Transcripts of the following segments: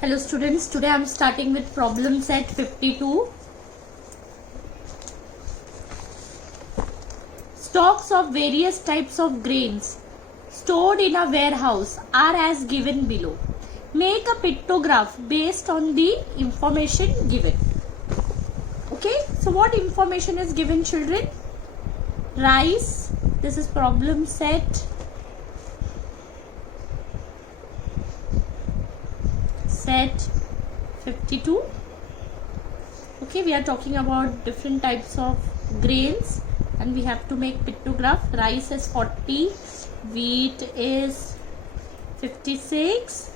Hello students, today I am starting with problem set 52. Stocks of various types of grains stored in a warehouse are as given below. Make a pictograph based on the information given. Okay, so what information is given, children? Rice. This is problem set 52. Okay, we are talking about different types of grains and we have to make pictograph. Rice is 40, wheat is 56,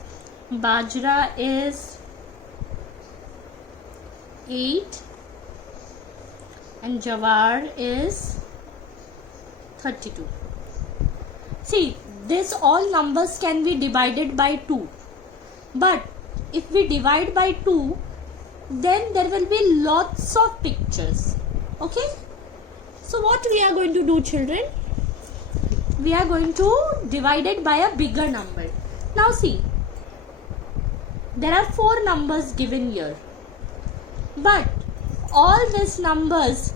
bajra is 8 and jawar is 32. See, this all numbers can be divided by 2, but if we divide by 2, then there will be lots of pictures. Okay, so what we are going to do, children? We are going to divide it by a bigger number. Now see, there are 4 numbers given here, but all these numbers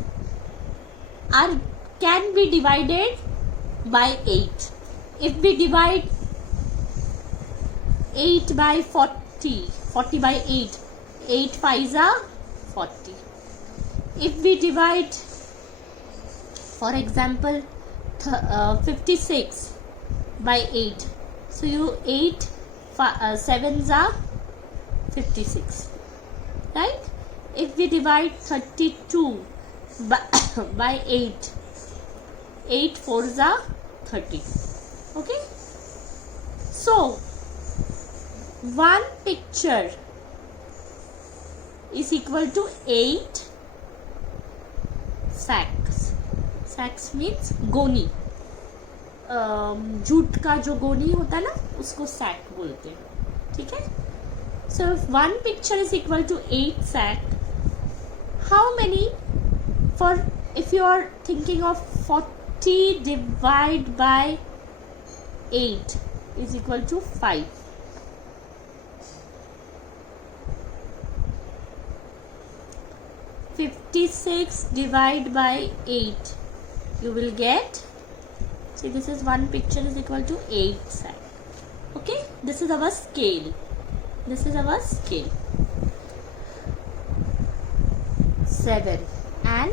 can be divided by 8. If we divide 8 by 40 by 8, 8 5s are 40. If we divide, for example, 56 by 8, so you 8 7s are 56, right? If we divide 32 by 8, 8 4s are 30. Okay, so one picture is equal to 8 sacks. Sacks means गोनी. Jute का जो गोनी होता है ना, उसको sack बोलते हैं. ठीक है? So if one picture is equal to 8 sack, how many? If you are thinking of 40 divided by 8 is equal to 5. 56 divided by 8, you will get, see, this is one picture is equal to 8 sack. Okay, this is our scale. This is our scale. 7 and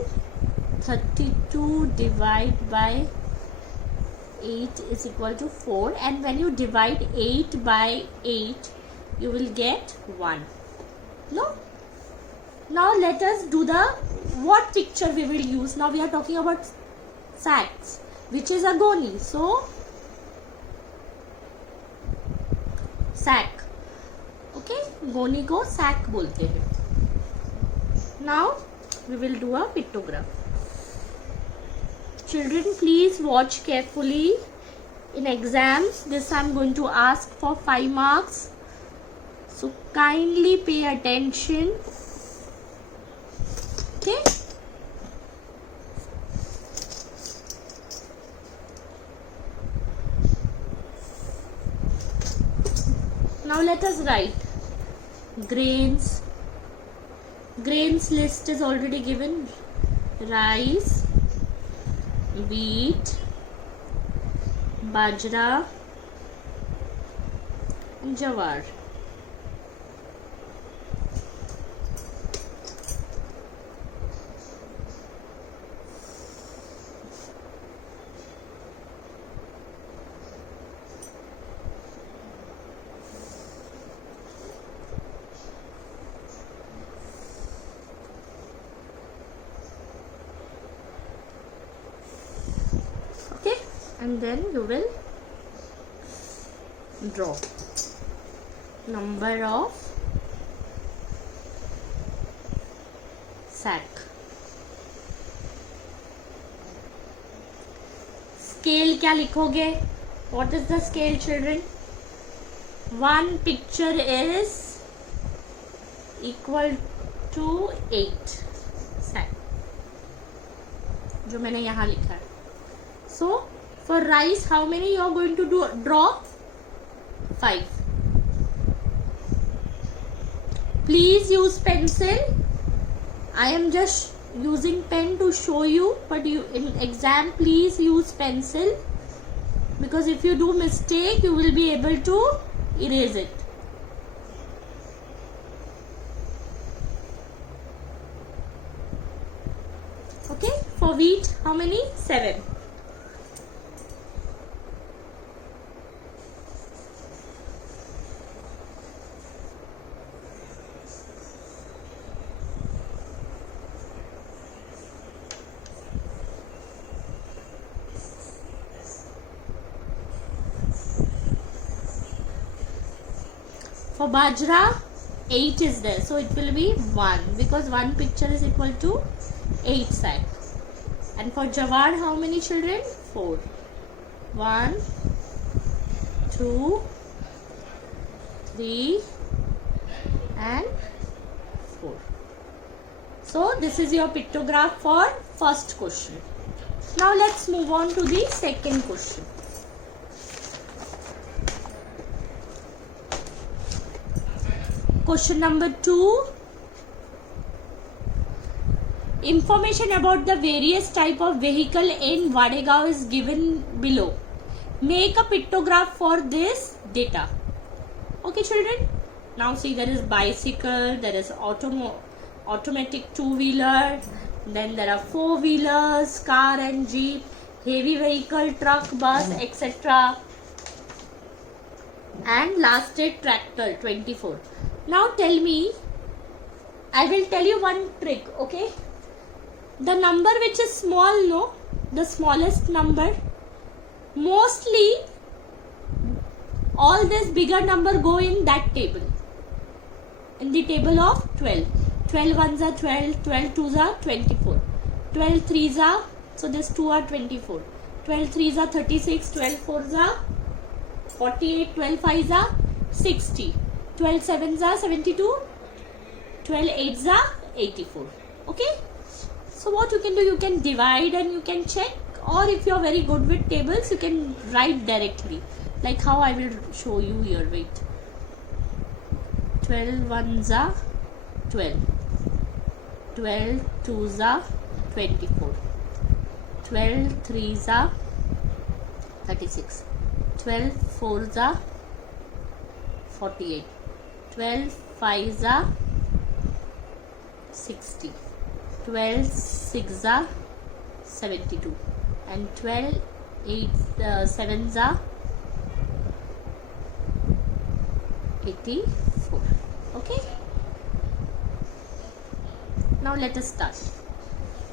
32 divided by 8 is equal to 4, and when you divide 8 by 8, you will get 1. No? Now let us do what picture we will use. Now we are talking about sacks, which is a goni. So sack. Okay, goni ko sack bolte hain. Now we will do a pictograph. Children, please watch carefully. In exams, this I am going to ask for 5 marks. So kindly pay attention. Okay. Now let us write grains. Grains list is already given. Rice, wheat, bajra, and jawar. And then you will draw number of sack. Scale क्या लिखोगे? What is the scale, children? One picture is equal to 8 sack, जो मैंने यहाँ लिखा है. So for rice, how many you are going to draw? 5. Please use pencil. I am just using pen to show you, but you in exam please use pencil, because if you do mistake you will be able to erase it. Okay, for wheat how many? 7. For bajra 8 is there, so it will be 1, because one picture is equal to 8 sack. And for jawar how many children? 4. 1, 2, 3 and 4. So this is your pictograph for first question. Now let's move on to the second question. Question number 2. Information about the various type of vehicle in Wadegaon is given below. Make a pictograph for this data. Okay children. Now see, there is bicycle, there is automatic two-wheeler, then there are four-wheelers, car and jeep, heavy vehicle, truck, bus, etc. And last is tractor, 24. Now tell me, I will tell you one trick, okay? The number which is small, no? The smallest number. Mostly, all this bigger number go in that table. In the table of 12. 12 ones are 12, 12 twos are 24. 12 threes are, so this 2 are 24. 12 threes are 36, 12 fours are 48, 12 fives are 60. 12 sevens are 72, 12 eights are 84. Okay, so what you can do, you can divide and you can check, or if you are very good with tables you can write directly, like how I will show you here. Wait, 12 ones are 12, 12 twos are 24, 12 threes are 36, 12 fours are 48, 12 fives are 60, 12 sixes are 72, and 12 sevens are 84. Okay, now let us start.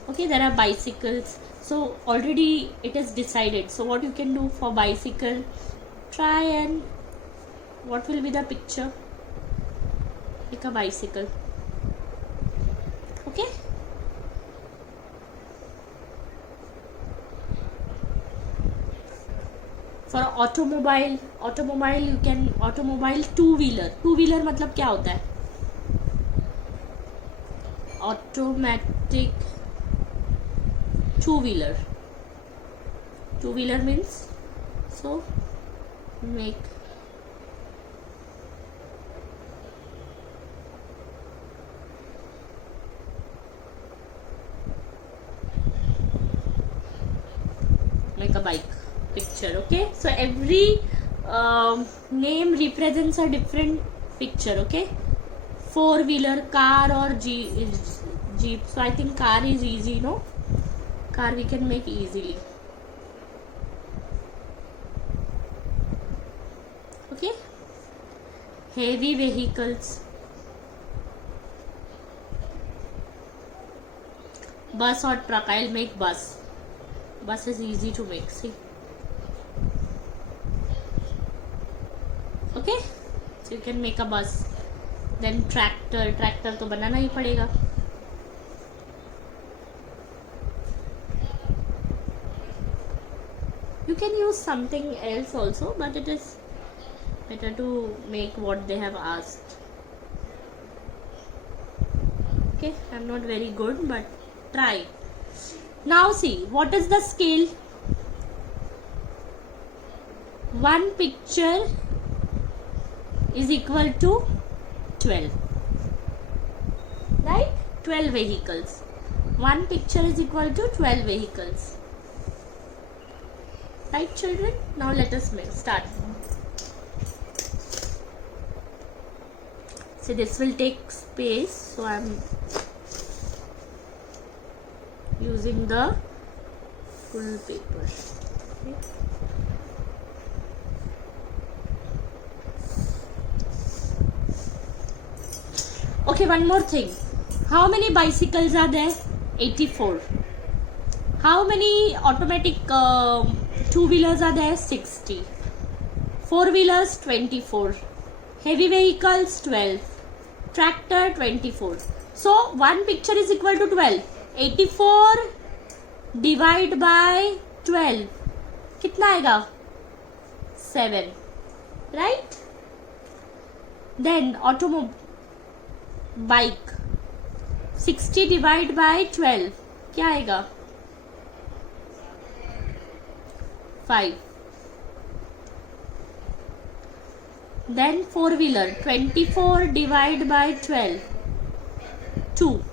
Okay, there are bicycles, so already it is decided. So what you can do for bicycle, try and what will be the picture? Like a bicycle. Okay, for automobile you can automobile two-wheeler मतलब क्या होता है? Automatic two-wheeler means, so make a bike picture. Okay, so every name represents a different picture. Okay, four-wheeler, car or jeep. So I think car is easy, no? Car we can make easily. Okay, heavy vehicles, bus or truck. I'll make bus. Bus is easy to make, see. Okay, so you can make a bus. Then tractor तो बनाना ही पड़ेगा. You can use something else also, but it is better to make what they have asked. Okay, I'm not very good, but try. Now see, what is the scale? One picture is equal to 12. 12 vehicles. One picture is equal to 12 vehicles. Right, children? Now let us start. So this will take space, so I am using the full paper. Okay. Okay, one more thing. How many bicycles are there? 84. How many automatic two-wheelers are there? 60. Four-wheelers 24. Heavy vehicles 12. Tractor 24. So one picture is equal to 12. 84 divide by 12. कितना आएगा? 7. Right? Then bike 60 divide by 12 क्या आएगा? 5. Then four-wheeler 24 divide by 12 2.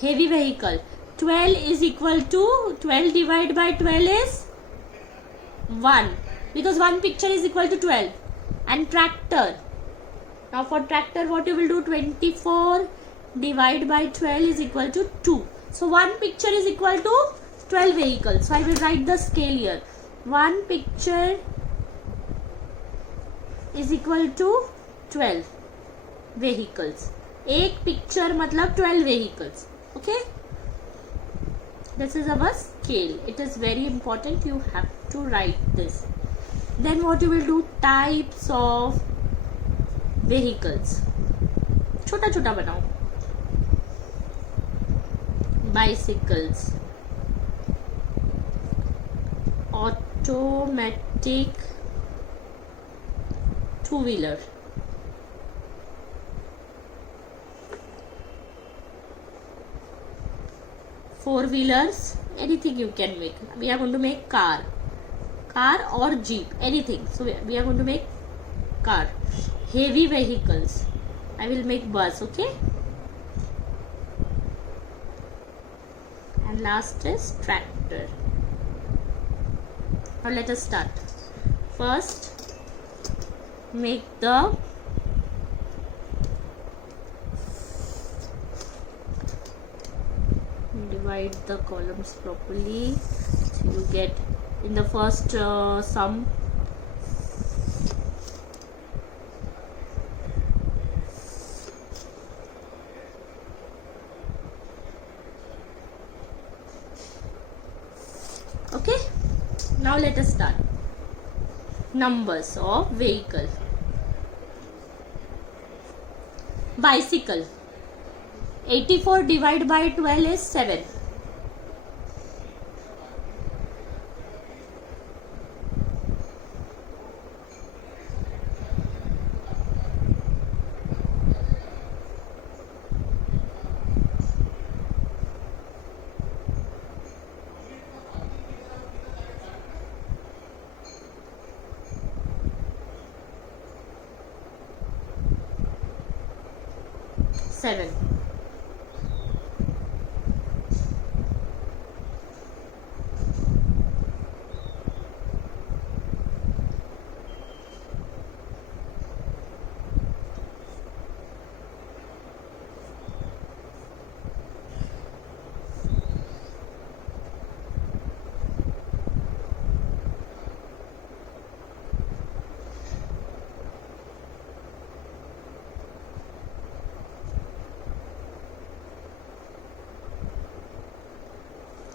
Heavy vehicle 12 is equal to 12 divided by 12 is 1, because one picture is equal to 12. And tractor, now for tractor what you will do? 24 divided by 12 is equal to 2. So one picture is equal to 12 vehicles. So I will write the scale here. One picture is equal to 12 vehicles. एक picture मतलब 12 vehicles. Okay, this is our scale. It is very important, you have to write this. Then what you will do? Types of vehicles. छोटा छोटा बनाओ. Bicycles, automatic two-wheeler, four-wheelers, anything you can make. We are going to make car or jeep, anything. So we are going to make car. Heavy vehicles, I will make bus. Okay, and last is tractor. Now let us start. First make the divide the columns properly, so you get in the first sum okay. Now let us start. Numbers of vehicle. Bicycle 84 divided by 12 is 7. Seven.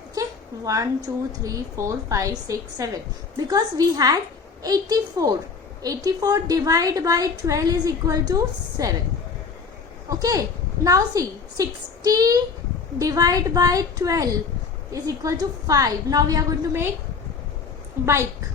Okay, 1 2 3 4 5 6 7, because we had 84. 84 divided by 12 is equal to 7. Okay, now see, 60 divided by 12 is equal to 5. Now we are going to make bike.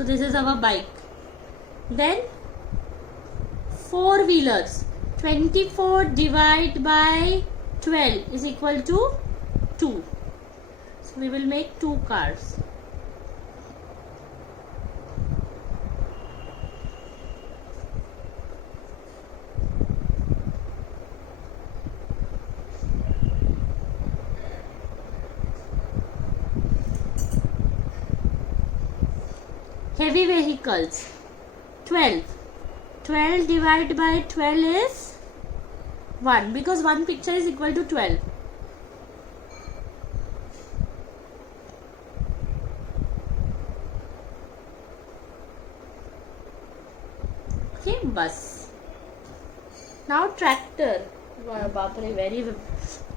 So this is our bike. Then 4 wheelers. 24 divided by 12 is equal to 2. So we will make 2 cars. Heavy vehicles. 12. 12 divided by 12 is 1, because one picture is equal to 12. Okay, bus. Now tractor. Wow, Bapre, very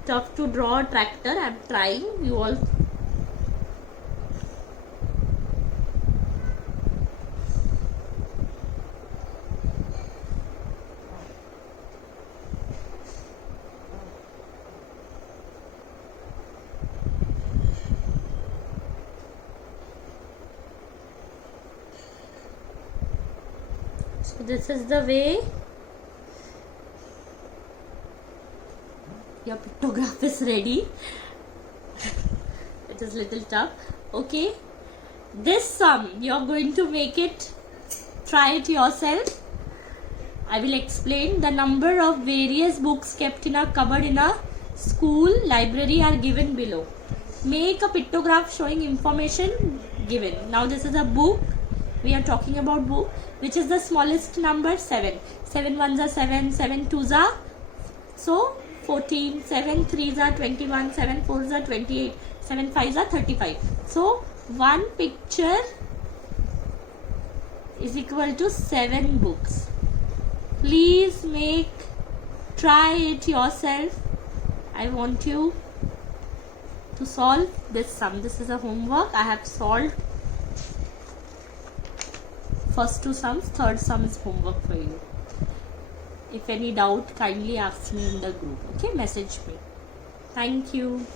tough to draw a tractor. I am trying. You all. So this is the way your pictograph is ready. It is little tough. Okay, this sum you are going to make it, try it yourself. I will explain. The number of various books kept in a cupboard in a school library are given below. Make a pictograph showing information given. Now this is a book. We are talking about book. Which is the smallest number? 7. 7 ones are 7, 7 twos are so 14, 7 threes are 21, 7 fours are 28, 7 fives are 35. So one picture is equal to 7 books. Please try it yourself. I want you to solve this sum. This is a homework. I have solved first 2 sums, third sum is homework for you. If any doubt, kindly ask me in the group. Okay, message me. Thank you.